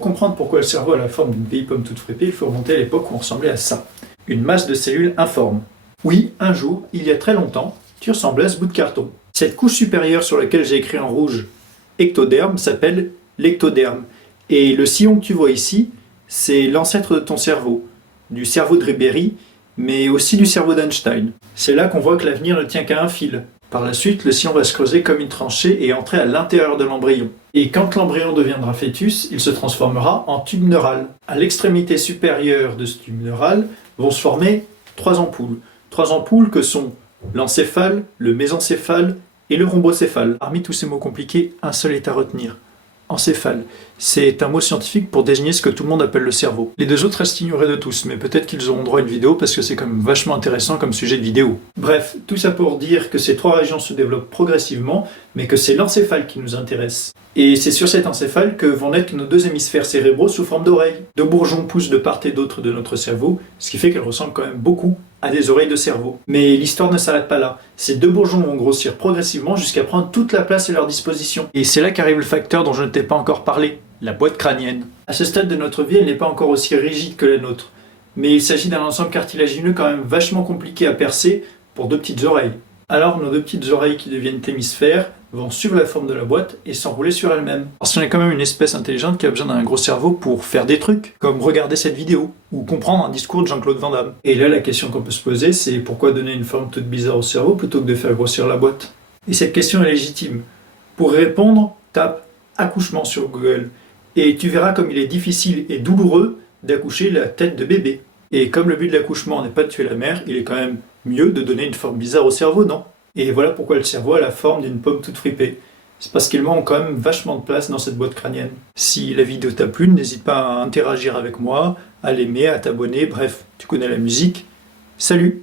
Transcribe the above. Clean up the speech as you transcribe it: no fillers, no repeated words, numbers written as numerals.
Pour comprendre pourquoi le cerveau a la forme d'une vieille pomme toute fripée, il faut remonter à l'époque où on ressemblait à ça. Une masse de cellules informe. Oui, un jour, il y a très longtemps, tu ressemblais à ce bout de carton. Cette couche supérieure sur laquelle j'ai écrit en rouge ectoderme s'appelle l'ectoderme. Et le sillon que tu vois ici, c'est l'ancêtre de ton cerveau, du cerveau de Ribéry, mais aussi du cerveau d'Einstein. C'est là qu'on voit que l'avenir ne tient qu'à un fil. Par la suite, le sillon va se creuser comme une tranchée et entrer à l'intérieur de l'embryon. Et quand l'embryon deviendra fœtus, il se transformera en tube neural. À l'extrémité supérieure de ce tube neural vont se former trois ampoules. Trois ampoules que sont l'encéphale, le mésencéphale et le rhombocéphale. Parmi tous ces mots compliqués, un seul est à retenir. Encéphale. C'est un mot scientifique pour désigner ce que tout le monde appelle le cerveau. Les deux autres restent ignorés de tous, mais peut-être qu'ils auront droit à une vidéo parce que c'est quand même vachement intéressant comme sujet de vidéo. Bref, tout ça pour dire que ces trois régions se développent progressivement, mais que c'est l'encéphale qui nous intéresse. Et c'est sur cet encéphale que vont naître nos deux hémisphères cérébraux sous forme d'oreilles. Deux bourgeons poussent de part et d'autre de notre cerveau, ce qui fait qu'elles ressemblent quand même beaucoup à des oreilles de cerveau. Mais l'histoire ne s'arrête pas là. Ces deux bourgeons vont grossir progressivement jusqu'à prendre toute la place à leur disposition. Et c'est là qu'arrive le facteur dont je ne t'ai pas encore parlé, la boîte crânienne. À ce stade de notre vie, elle n'est pas encore aussi rigide que la nôtre. Mais il s'agit d'un ensemble cartilagineux quand même vachement compliqué à percer pour deux petites oreilles. Alors nos deux petites oreilles qui deviennent hémisphères vont suivre la forme de la boîte et s'enrouler sur elles-mêmes. Parce qu'on est quand même une espèce intelligente qui a besoin d'un gros cerveau pour faire des trucs, comme regarder cette vidéo, ou comprendre un discours de Jean-Claude Van Damme. Et là, la question qu'on peut se poser, c'est pourquoi donner une forme toute bizarre au cerveau plutôt que de faire grossir la boîte? Et cette question est légitime. Pour y répondre, tape « accouchement » sur Google, et tu verras comme il est difficile et douloureux d'accoucher la tête de bébé. Et comme le but de l'accouchement n'est pas de tuer la mère, il est quand même mieux de donner une forme bizarre au cerveau, non? Et voilà pourquoi le cerveau a la forme d'une pomme toute fripée. C'est parce qu'il manque quand même vachement de place dans cette boîte crânienne. Si la vidéo t'a plu, n'hésite pas à interagir avec moi, à l'aimer, à t'abonner, bref, tu connais la musique. Salut!